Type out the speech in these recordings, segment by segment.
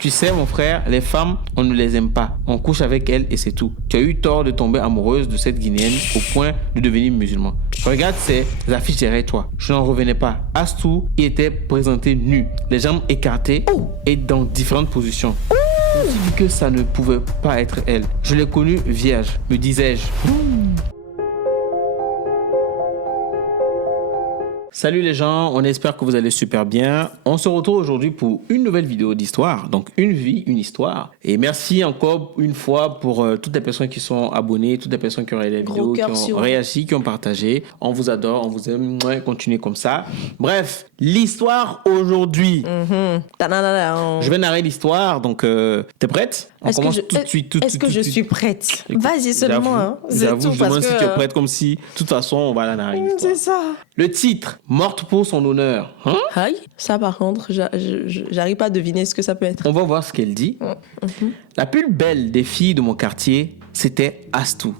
Tu sais, mon frère, les femmes, on ne les aime pas. On couche avec elles et c'est tout. Tu as eu tort de tomber amoureuse de cette Guinéenne au point de devenir musulman. Regarde ces affiches derrière toi. Je n'en revenais pas. Astou y était présenté nu, les jambes écartées et dans différentes positions. Je me suis dit que ça ne pouvait pas être elle. Je l'ai connue vierge, me disais-je. Salut les gens, on espère que vous allez super bien. On se retrouve aujourd'hui pour une nouvelle vidéo d'histoire. Donc une vie, une histoire. Et merci encore une fois pour toutes les personnes qui sont abonnées, toutes les personnes qui ont regardé la vidéo, qui ont réagi, qui ont partagé. On vous adore, on vous aime. Continuez comme ça. Bref, l'histoire aujourd'hui. Je vais narrer l'histoire, donc t'es prête? On commence tout de suite. Est-ce que je suis prête? Vas-y seulement. J'avoue, je demande si tu es prête, comme si, de toute façon, on va la narrer. C'est ça. Le titre, morte pour son honneur. Aïe, ça par contre, j'arrive pas à deviner ce que ça peut être. On va voir ce qu'elle dit. La plus belle des filles de mon quartier, c'était Astou.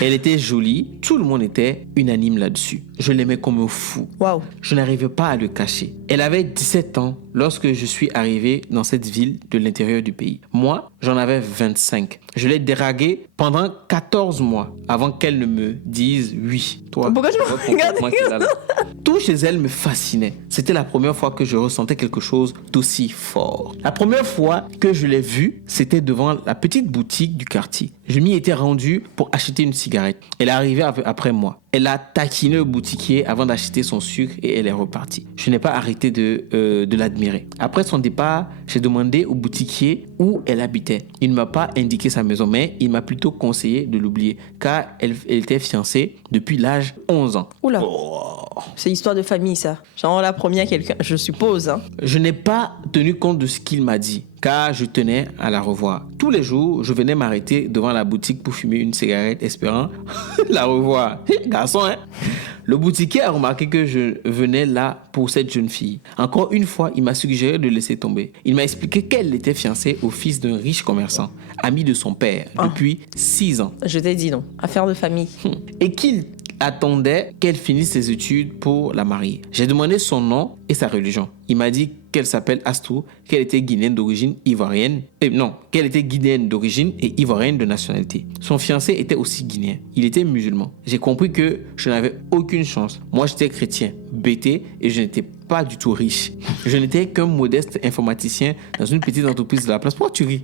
Elle était jolie, tout le monde était unanime là-dessus. Je l'aimais comme un fou. Waouh. Je n'arrivais pas à le cacher. Elle avait 17 ans lorsque je suis arrivé dans cette ville de l'intérieur du pays. Moi, j'en avais 25. Je l'ai draguée pendant 14 mois avant qu'elle ne me dise oui. Toi, pourquoi je me regarde? Tout chez elle me fascinait. C'était la première fois que je ressentais quelque chose d'aussi fort. La première fois que je l'ai vue, c'était devant la petite boutique du quartier. Je m'y étais rendu pour acheter une cigarette. Elle est arrivée après moi. Elle a taquiné le boutiquier avant d'acheter son sucre et elle est repartie. Je n'ai pas arrêté de l'admirer. Après son départ, j'ai demandé au boutiquier où elle habitait. Il ne m'a pas indiqué sa maison, mais il m'a plutôt conseillé de l'oublier car elle était fiancée depuis l'âge 11 ans. Oula. C'est histoire de famille, ça. Genre la première, quelqu'un, je suppose. Je n'ai pas tenu compte de ce qu'il m'a dit car je tenais à la revoir. Tous les jours, je venais m'arrêter devant la boutique pour fumer une cigarette espérant la revoir. Garçon, hein? Le boutiquier a remarqué que je venais là pour cette jeune fille. Encore une fois, il m'a suggéré de laisser tomber. Il m'a expliqué qu'elle était fiancée au fils d'un riche commerçant, ami de son père, depuis 6 ans. Je t'ai dit non, affaire de famille. Et qu'il attendait qu'elle finisse ses études pour la marier. J'ai demandé son nom et sa religion. Il m'a dit qu'elle s'appelle Astou, qu'elle était guinéenne d'origine ivoirienne. Qu'elle était guinéenne d'origine et ivoirienne de nationalité. Son fiancé était aussi guinéen. Il était musulman. J'ai compris que je n'avais aucune chance. Moi, j'étais chrétien, bêté, et je n'étais pas du tout riche. Je n'étais qu'un modeste informaticien dans une petite entreprise de la place. Pourquoi tu ris?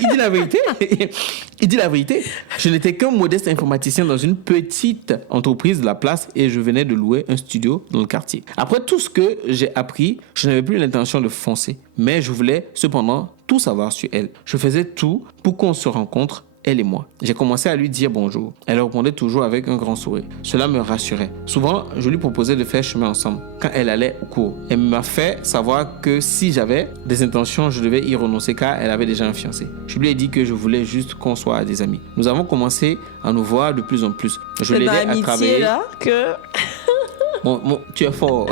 Il dit la vérité. Il dit la vérité. Je n'étais qu'un modeste informaticien dans une petite entreprise de la place et je venais de louer un studio dans le quartier. Après tout ce que j'ai appris, je n'avais plus l'intention de foncer. Mais je voulais cependant tout savoir sur elle. Je faisais tout pour qu'on se rencontre, elle et moi. J'ai commencé à lui dire bonjour. Elle répondait toujours avec un grand sourire. Cela me rassurait. Souvent, je lui proposais de faire chemin ensemble quand elle allait au cours. Elle m'a fait savoir que si j'avais des intentions, je devais y renoncer car elle avait déjà un fiancé. Je lui ai dit que je voulais juste qu'on soit des amis. Nous avons commencé à nous voir de plus en plus. Je l'aidais à travailler. Là que... Bon, tu es fort.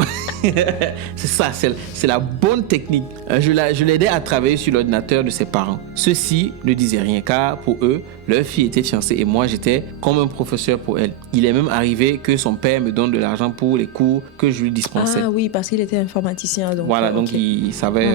C'est ça, c'est la bonne technique. Je l'aidais à travailler sur l'ordinateur de ses parents. Ceux-ci ne disaient rien car pour eux, leur fille était fiancée et moi j'étais comme un professeur pour elle. Il est même arrivé que son père me donne de l'argent pour les cours que je lui dispensais. Ah oui, parce qu'il était informaticien. Donc, voilà, donc il savait.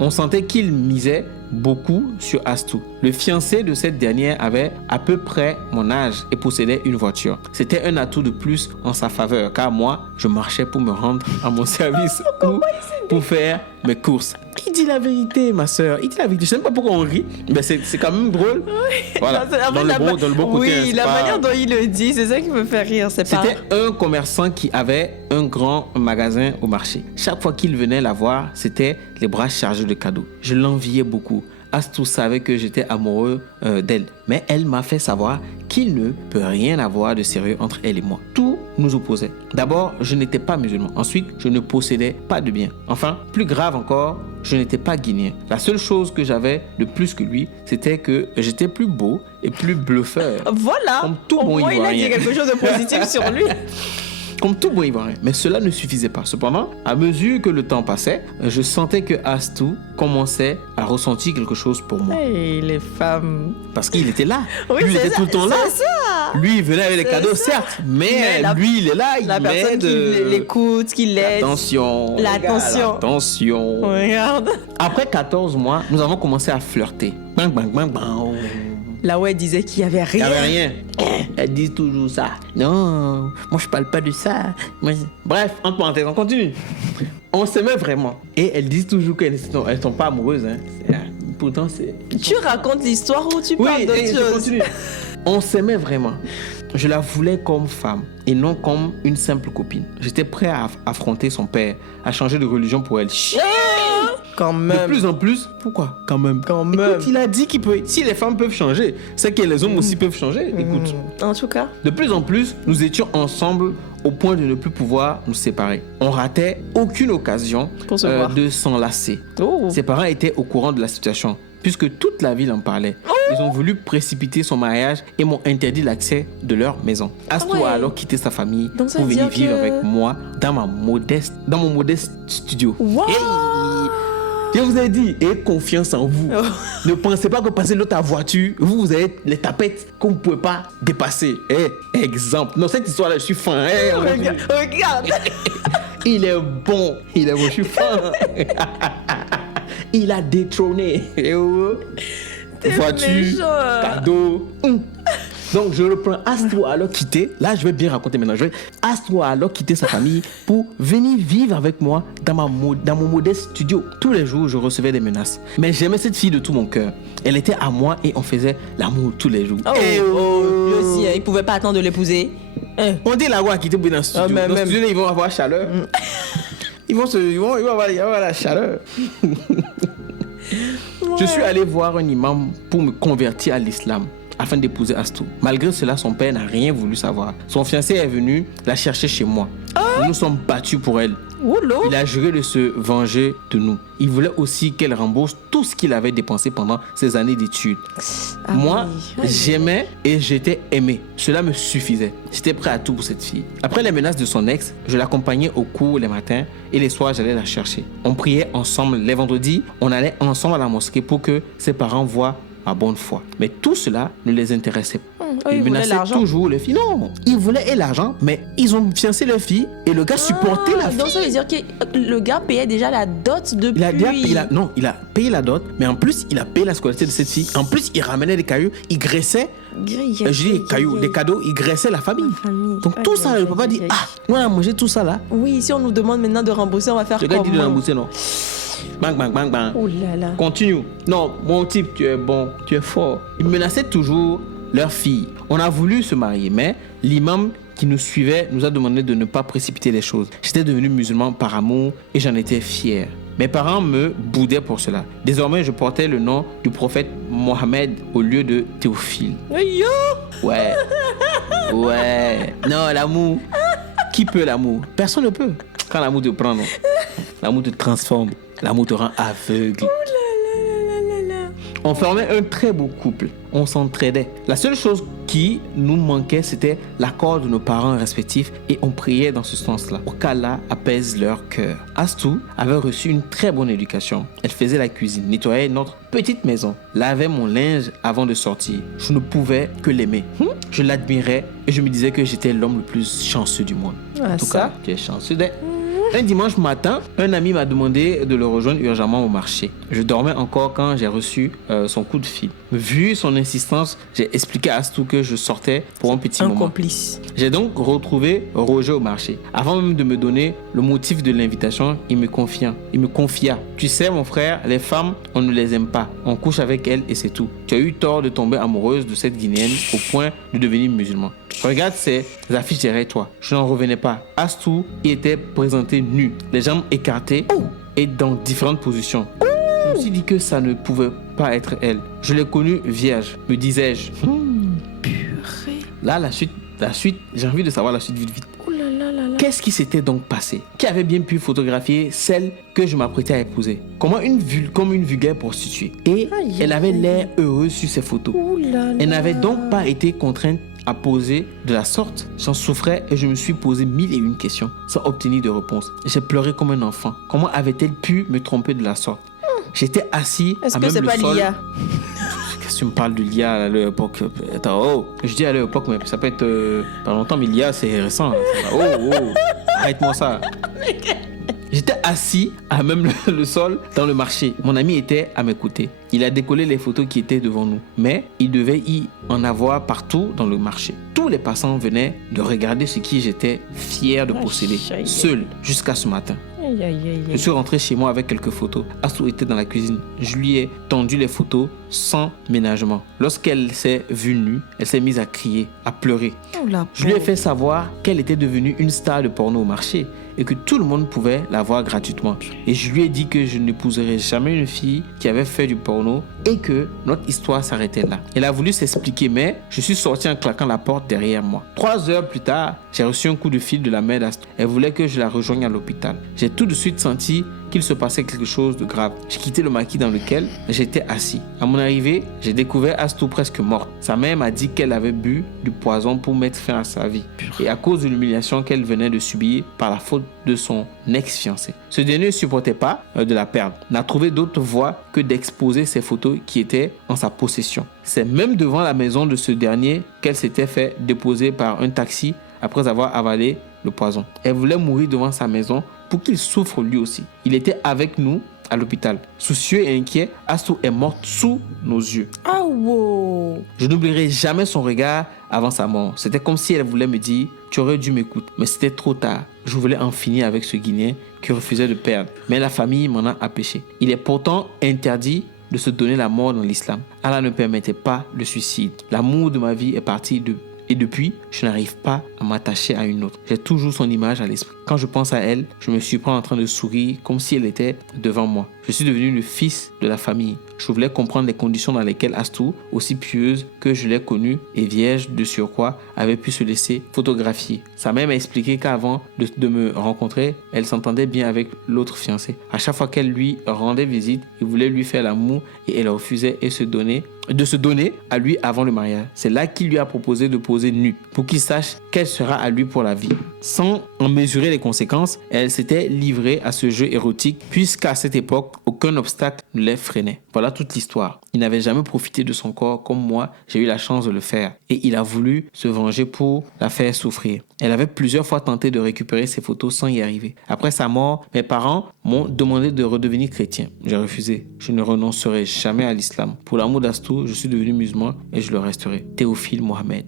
On sentait qu'il misait beaucoup sur Astou. Le fiancé de cette dernière avait à peu près mon âge et possédait une voiture. C'était un atout de plus en sa faveur car moi, je marchais pour me rendre à mon service ou pour faire mes courses. Il dit la vérité, ma soeur. Il dit la vérité. Je ne sais pas pourquoi on rit, mais c'est quand même drôle. Oui. Voilà. Dans le bon côté. Oui, la manière dont il le dit, c'est ça qui me fait rire. C'était un commerçant qui avait un grand magasin au marché. Chaque fois qu'il venait la voir, c'était les bras chargés de cadeaux. Je l'enviais beaucoup. Astou savait que j'étais amoureux d'elle, mais elle m'a fait savoir qu'il ne peut rien avoir de sérieux entre elle et moi. Tout nous opposait. D'abord, je n'étais pas musulman. Ensuite, je ne possédais pas de biens. Enfin, plus grave encore, je n'étais pas guinéen. La seule chose que j'avais de plus que lui, c'était que j'étais plus beau et plus bluffeur. Voilà. Comme tout bon Ivoirien. Il a dit quelque chose de positif sur lui. Comme tout bon Ivoirien. Mais cela ne suffisait pas. Cependant, à mesure que le temps passait, je sentais que Astou commençait à ressentir quelque chose pour moi. Hey, les femmes. Parce qu'il était là. Oui, lui, il était tout le temps là. C'est ça. Lui, il venait avec les C'est cadeaux, ça. certes, mais Mais lui, il est là, il La personne aide. qui l'écoute, qui l'aide. Attention. L'attention. Attention. Regarde. Après 14 mois, nous avons commencé à flirter. Bang, bang, bang, bang. Là où elle disait qu'il n'y avait Il n'y rien. avait rien. Elle dit toujours ça. Non, moi je parle pas de ça. Bref, entre parenthèses, on continue. On s'aimait vraiment. Et elles disent toujours qu'elles ne sont pas amoureuses. Hein. Pourtant, c'est... Tu racontes l'histoire ou tu parles Oui, d'autre et je chose? continue. On s'aimait vraiment. Je la voulais comme femme et non comme une simple copine. J'étais prêt à affronter son père, à changer de religion pour elle. Quand De même. plus en plus, pourquoi? Quand même. Quand Écoute, même. il a dit qu'il peut. Si les femmes peuvent changer, c'est que les hommes aussi peuvent changer. Écoute. En tout cas. De plus en plus, nous étions ensemble au point de ne plus pouvoir nous séparer. On ratait aucune occasion Pour se voir. de s'enlacer. Oh. Ses parents étaient au courant de la situation, puisque toute la ville en parlait. Ils ont voulu précipiter son mariage et m'ont interdit l'accès de leur maison. Astro ouais. a alors quitté sa famille Donc ça pour veut venir dire vivre que- avec moi dans mon modeste studio. Wow. Hey! Je vous ai dit, ayez confiance en vous. Oh. Ne pensez pas que passer l'autre voiture, vous avez les tapettes que vous ne pouvez pas dépasser. Exemple. Non, cette histoire-là, je suis fan. On continue. Regarde. Il est bon. Il est bon, je suis fan. Il a détrôné. T'es Voiture, méchant. cadeau. Donc je reprends. Astro a alors quitté. Là, je vais bien raconter maintenant. Astro a alors quitté sa famille pour venir vivre avec moi dans mon modeste studio. Tous les jours, je recevais des menaces. Mais j'aimais cette fille de tout mon cœur. Elle était à moi et on faisait l'amour tous les jours. Oh, Eh lui aussi, hein, il pouvait pas attendre de l'épouser. Hein. On dit la voix quitter pour dans le studio. Ah, mais dans le même. studio, là, ils vont avoir chaleur. Ils vont avoir la chaleur. Je suis allé voir un imam pour me convertir à l'islam afin d'épouser Astou. Malgré cela, son père n'a rien voulu savoir. Son fiancé est venu la chercher chez moi. Nous nous sommes battus pour elle. Oulou. Il a juré de se venger de nous. Il voulait aussi qu'elle rembourse tout ce qu'il avait dépensé pendant ses années d'études. Ah Moi, oui. Oui. j'aimais et j'étais aimé. Cela me suffisait. J'étais prêt à tout pour cette fille. Après les menaces de son ex, je l'accompagnais au cours les matins et les soirs, j'allais la chercher. On priait ensemble. Les vendredis, on allait ensemble à la mosquée pour que ses parents voient ma bonne foi. Mais tout cela ne les intéressait pas. Oh, il voulait menaçaient l'argent. toujours les filles. Non, ils voulaient et l'argent, mais ils ont fiancé leur fille et le gars supportait la fille. Donc ça veut dire que le gars payait déjà la dot depuis. Il a déjà payé il a payé la dot, mais en plus, il a payé la scolarité de cette fille. En plus, il ramenait des cailloux, il graissait, je dis des cailloux, des cadeaux, il graissait la famille. famille. Donc tout ça, le papa dit, ah, on a mangé tout ça là. Oui, si on nous demande maintenant de rembourser, on va faire Le gars dit de comment? rembourser, non. Bang, bang, bang, bang. Oh là là. Continue. Non, mon type, tu es bon, tu es fort. Ils menaçaient toujours leur fille. On a voulu se marier, mais l'imam qui nous suivait nous a demandé de ne pas précipiter les choses. J'étais devenu musulman par amour et j'en étais fier. Mes parents me boudaient pour cela. Désormais, je portais le nom du prophète Mohammed au lieu de Théophile. Yo. Ouais. Ouais. Non, l'amour. Qui peut l'amour? Personne ne peut. Quand l'amour te prend, non. L'amour te transforme. L'amour te rend aveugle. On formait un très beau couple. On s'entraidait. La seule chose qui nous manquait, c'était l'accord de nos parents respectifs et on priait dans ce sens-là. Pour qu'Allah apaise leur cœur. Astou avait reçu une très bonne éducation. Elle faisait la cuisine, nettoyait notre petite maison, lavait mon linge avant de sortir. Je ne pouvais que l'aimer. Je l'admirais et je me disais que j'étais l'homme le plus chanceux du monde. Ah, En tout ça. cas, tu es chanceux d'être. Un dimanche matin, un ami m'a demandé de le rejoindre urgemment au marché. Je dormais encore quand j'ai reçu son coup de fil. Vu son insistance, j'ai expliqué à Astou que je sortais pour un petit Un moment. complice. J'ai donc retrouvé Roger au marché. Avant même de me donner le motif de l'invitation, il me confia. Tu sais mon frère, les femmes, on ne les aime pas. On couche avec elles et c'est tout. Tu as eu tort de tomber amoureuse de cette Guinéenne au point de devenir musulman. Regarde ces affiches derrière toi. Je n'en revenais pas. Astou était présenté nu, les jambes écartées et dans différentes positions. Je me suis dit que ça ne pouvait pas être elle. Je l'ai connue vierge, me disais-je. Purée. Là, la suite, j'ai envie de savoir la suite vite. Oh là là là là. Qu'est-ce qui s'était donc passé? Qui avait bien pu photographier celle que je m'apprêtais à épouser? Comme une vulgaire prostituée. Et Aïe, elle avait aïe. l'air heureuse sur ses photos. Oh là là. Elle n'avait donc pas été contrainte à poser de la sorte. J'en souffrais et je me suis posé 1001 questions sans obtenir de réponse. J'ai pleuré comme un enfant. Comment avait-elle pu me tromper de la sorte? J'étais assis Est-ce à que même c'est le pas sol. l'IA? qu'est-ce que tu me parles de l'IA à l'époque? Attends, oh, je dis à l'époque, mais ça peut être pas longtemps, mais l'IA, c'est récent. Arrête-moi ça. J'étais assis à même le sol dans le marché. Mon ami était à mes côtés. Il a décollé les photos qui étaient devant nous. Mais il devait y en avoir partout dans le marché. Tous les passants venaient de regarder ce qui j'étais fier de posséder, seul, jusqu'à ce matin. Je suis rentré chez moi avec quelques photos. Astou était dans la cuisine. Je lui ai tendu les photos sans ménagement. Lorsqu'elle s'est vue nue, elle s'est mise à crier, à pleurer. Je lui ai fait savoir qu'elle était devenue une star de porno au marché et que tout le monde pouvait la voir gratuitement. Et je lui ai dit que je n'épouserais jamais une fille qui avait fait du porno et que notre histoire s'arrêtait là. Elle a voulu s'expliquer, mais je suis sorti en claquant la porte derrière moi. 3 heures plus tard, j'ai reçu un coup de fil de la mère d'Astou. Elle voulait que je la rejoigne à l'hôpital. J'ai tout de suite senti qu'il se passait quelque chose de grave. J'ai quitté le maquis dans lequel j'étais assis. À mon arrivée, j'ai découvert Astou presque morte. Sa mère m'a dit qu'elle avait bu du poison pour mettre fin à sa vie. Et à cause de l'humiliation qu'elle venait de subir par la faute de son ex-fiancé. Ce dernier ne supportait pas de la perdre. N'a trouvé d'autre voie que d'exposer ses photos qui étaient en sa possession. C'est même devant la maison de ce dernier qu'elle s'était fait déposer par un taxi après avoir avalé le poison. Elle voulait mourir devant sa maison pour qu'il souffre lui aussi. Il était avec nous à l'hôpital. Soucieux et inquiet, Astou est morte sous nos yeux. Ah wow. Je n'oublierai jamais son regard avant sa mort. C'était comme si elle voulait me dire « Tu aurais dû m'écouter ». Mais c'était trop tard. Je voulais en finir avec ce Guinéen qui refusait de perdre. Mais la famille m'en a empêché. Il est pourtant interdit de se donner la mort dans l'islam. Allah ne permettait pas le suicide. L'amour de ma vie est parti et depuis, je n'arrive pas à m'attacher à une autre. J'ai toujours son image à l'esprit. Quand je pense à elle, je me surprends en train de sourire comme si elle était devant moi. Je suis devenu le fils de la famille. Je voulais comprendre les conditions dans lesquelles Astou, aussi pieuse que je l'ai connue et vierge de surcroît, avait pu se laisser photographier. Sa mère m'a expliqué qu'avant de me rencontrer, elle s'entendait bien avec l'autre fiancé. À chaque fois qu'elle lui rendait visite, il voulait lui faire l'amour et elle refusait de se donner à lui avant le mariage. C'est là qu'il lui a proposé de poser nue pour qu'il sache qu'elle sera à lui pour la vie. Sans en mesurer les conséquences, elle s'était livrée à ce jeu érotique puisqu'à cette époque, aucun obstacle ne les freinait. Voilà toute l'histoire. Il n'avait jamais profité de son corps comme moi, j'ai eu la chance de le faire. Et il a voulu se venger pour la faire souffrir. Elle avait plusieurs fois tenté de récupérer ses photos sans y arriver. Après sa mort, mes parents m'ont demandé de redevenir chrétien. J'ai refusé. Je ne renoncerai jamais à l'islam. Pour l'amour d'Astou, je suis devenu musulman et je le resterai. Théophile Mohamed.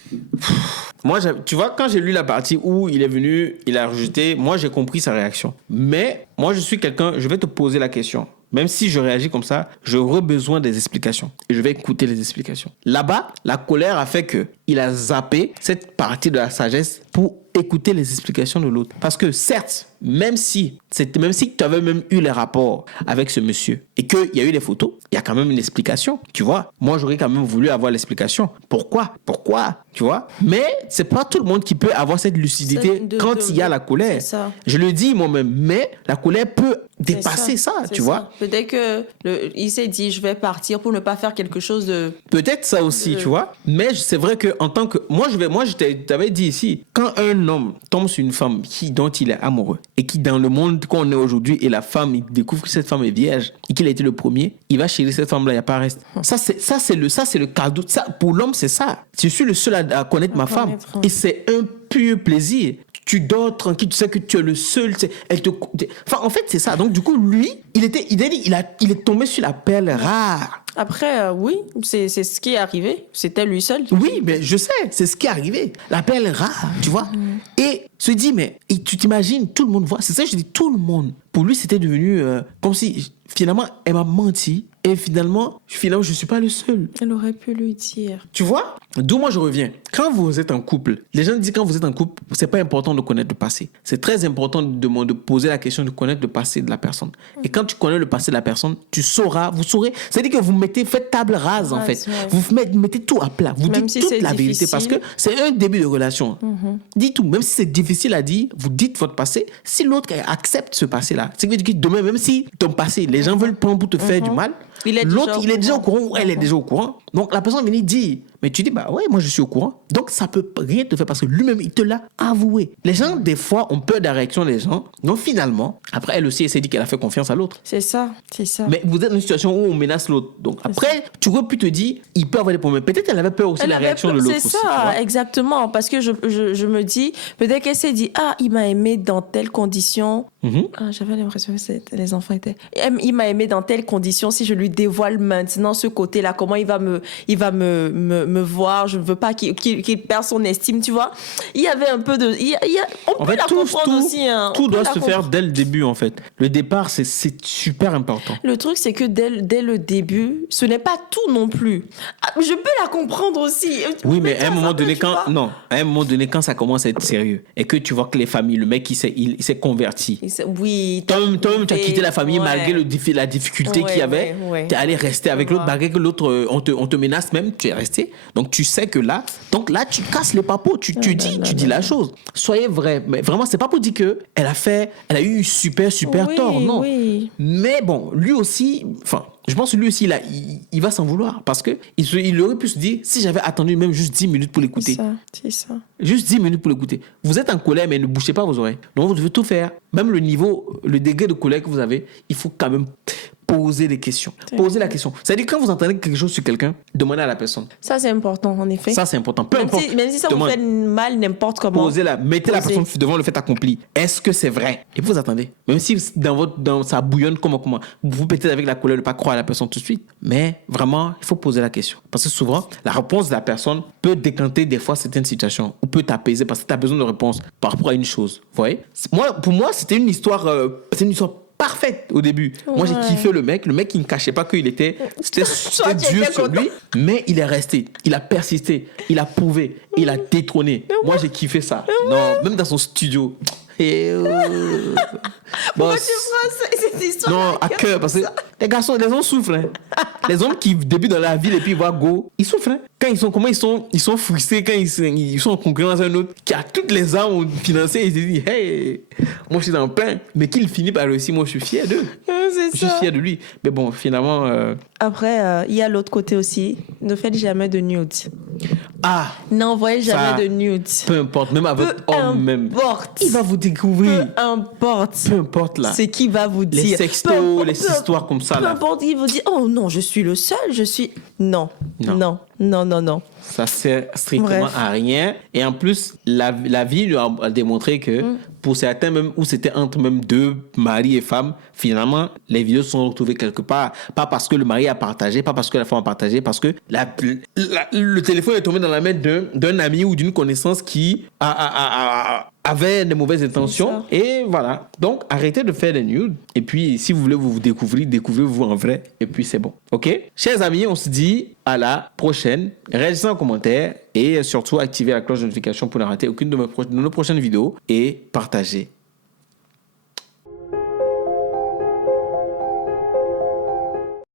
Moi, tu vois, quand j'ai lu la partie où il est venu, il a rejeté, moi j'ai compris sa réaction. Mais moi je suis quelqu'un, je vais te poser la question. Même si je réagis comme ça, j'aurai besoin des explications. Et je vais écouter les explications. Là-bas, la colère a fait qu'il a zappé cette partie de la sagesse pour écouter les explications de l'autre. Parce que certes, même si tu avais même eu les rapports avec ce monsieur et qu'il y a eu les photos, il y a quand même une explication, tu vois. Moi, j'aurais quand même voulu avoir l'explication. Pourquoi, tu vois. Mais c'est pas tout le monde qui peut avoir cette lucidité quand il y a la colère. Je le dis moi-même, mais la colère peut dépasser ça, tu vois. Peut-être qu'il s'est dit, je vais partir pour ne pas faire quelque chose de... Peut-être ça aussi, tu vois. Mais c'est vrai que en tant que... Moi, je t'avais dit ici, quand un homme tombe sur une femme dont il est amoureux et qui, dans le monde qu'on est aujourd'hui, et la femme, il découvre que cette femme est vierge et qu'il a été le premier, il va chérir cette femme-là, il n'y a pas reste. Ça, c'est le cadeau. Ça, pour l'homme, c'est ça. Je suis le seul à connaître ma femme. Et c'est un pur plaisir. Tu dors tranquille, tu sais que tu es le seul. Enfin, en fait, c'est ça. Donc, du coup, lui, il est tombé sur la perle rare. Après, oui, c'est ce qui est arrivé. C'était lui seul. Oui, mais je sais, c'est ce qui est arrivé. La perle rare, tu vois. Et se dit, mais et tu t'imagines, tout le monde voit. C'est ça que je dis, tout le monde. Pour lui, c'était devenu comme si, finalement, elle m'a menti. Et finalement, je ne suis pas le seul. Elle aurait pu lui dire. Tu vois? D'où moi je reviens. Quand vous êtes en couple, les gens disent quand vous êtes en couple, c'est pas important de connaître le passé. C'est très important de poser la question de connaître le passé de la personne. Et quand tu connais le passé de la personne, vous saurez. C'est-à-dire que faites table rase en fait. Vous mettez tout à plat. Vous dites toute la vérité parce que c'est un début de relation. Dis tout. même si c'est difficile à dire, vous dites votre passé. Si l'autre accepte ce passé-là, c'est que demain, même si ton passé, les gens veulent prendre pour te faire du mal, l'autre, il est déjà au courant ou elle est déjà au courant. Donc, la personne vient dire, mais tu dis, bah ouais, moi je suis au courant. Donc, ça peut rien te faire parce que lui-même, il te l'a avoué. Les gens, des fois, ont peur de la réaction des gens. Donc, finalement, après, elle aussi, elle s'est dit qu'elle a fait confiance à l'autre. C'est ça. Mais vous êtes dans une situation où on menace l'autre. Donc, après, tu aurais pu te dire, il peut avoir des problèmes. Peut-être elle avait peur aussi de la réaction de l'autre. C'est aussi, ça, exactement. Parce que je me dis, peut-être qu'elle s'est dit, il m'a aimé dans telles conditions. J'avais l'impression que les enfants étaient. Il m'a aimé dans telles conditions. Si je lui dévoile maintenant ce côté-là, comment il va me voir. Je ne veux pas qu'il perde son estime, tu vois. Il y avait un peu de. On peut la comprendre aussi. Tout doit se faire dès le début, en fait. Le départ, c'est super important. Le truc, c'est que dès le début, ce n'est pas tout non plus. Je peux la comprendre aussi. Oui, mais à un moment donné, quand ça commence à être sérieux et que tu vois que les familles, le mec, il s'est converti. Oui. Toi-même, tu as quitté la famille malgré la difficulté qu'il y avait. Tu es allé rester avec l'autre, malgré que l'autre, on te menace même, tu es resté. Donc, tu sais que là, tu casses les papos, tu dis la chose. Soyez vrai. Mais vraiment, c'est pas pour dire que elle a eu super tort, non. Oui. Mais bon, lui aussi, je pense que lui aussi, il va s'en vouloir parce qu'il aurait pu se dire, si j'avais attendu même juste 10 minutes pour l'écouter. C'est ça. Juste 10 minutes pour l'écouter. Vous êtes en colère, mais ne bouchez pas vos oreilles. Donc, vous devez tout faire. Même le degré de colère que vous avez, il faut quand même poser des questions. Poser la question. C'est-à-dire, quand vous entendez quelque chose sur quelqu'un, demandez à la personne. Ça, c'est important, en effet. Ça, c'est important. Peu importe. Même si ça vous fait mal, n'importe comment. Mettez la personne devant le fait accompli. Est-ce que c'est vrai? Et vous attendez. Même si dans ça bouillonne comment. Vous peut-être avec la colère ne pas croire à la personne tout de suite. Mais vraiment, il faut poser la question. Parce que souvent, la réponse de la personne peut décanter des fois certaines situations ou peut t'apaiser parce que tu as besoin de réponse par rapport à une chose. Vous voyez? Pour moi, c'était une histoire parfaite au début. Ouais. Moi, j'ai kiffé le mec qui ne cachait pas qu'il était Dieu sur lui, mais il est resté, il a persisté, il a prouvé, il a détrôné. Moi, j'ai kiffé ça. Non, même dans son studio. Pourquoi tu prends cette histoire? Non, à cœur, parce que les hommes souffrent. Hein. Les hommes qui débutent dans la ville et puis voient go, ils souffrent. Hein. Quand ils sont frustrés, quand ils sont en concurrence avec un autre qui a toutes les armes financières, ils se disent, hey, moi je suis dans le pain, mais qu'il finit par réussir, moi je suis fier d'eux. Je suis fier de lui. Mais bon, finalement. Après, il y a l'autre côté aussi. Ne faites jamais de nudes. N'envoyez jamais de nudes. Peu importe, même à votre homme même. Il va vous découvrir. Peu importe là. C'est qui va vous dire. Les sextos, les histoires comme ça. Peu importe, il vous dit, oh non, je suis le seul, Non. Ça sert strictement à rien. Et en plus, la vie lui a démontré que pour certains, même où c'était entre même deux maris et femmes, finalement, les vidéos se sont retrouvées quelque part. Pas parce que le mari a partagé, pas parce que la femme a partagé, parce que le téléphone est tombé dans la main d'un ami ou d'une connaissance qui avait des mauvaises intentions. Et voilà. Donc, arrêtez de faire des nudes. Et puis, si vous voulez vous découvrir, découvrez-vous en vrai. Et puis, c'est bon. OK? Chers amis, on se dit à la prochaine. Réagissez en commentaire et surtout activez la cloche de notification pour ne rater aucune de nos prochaines vidéos et partagez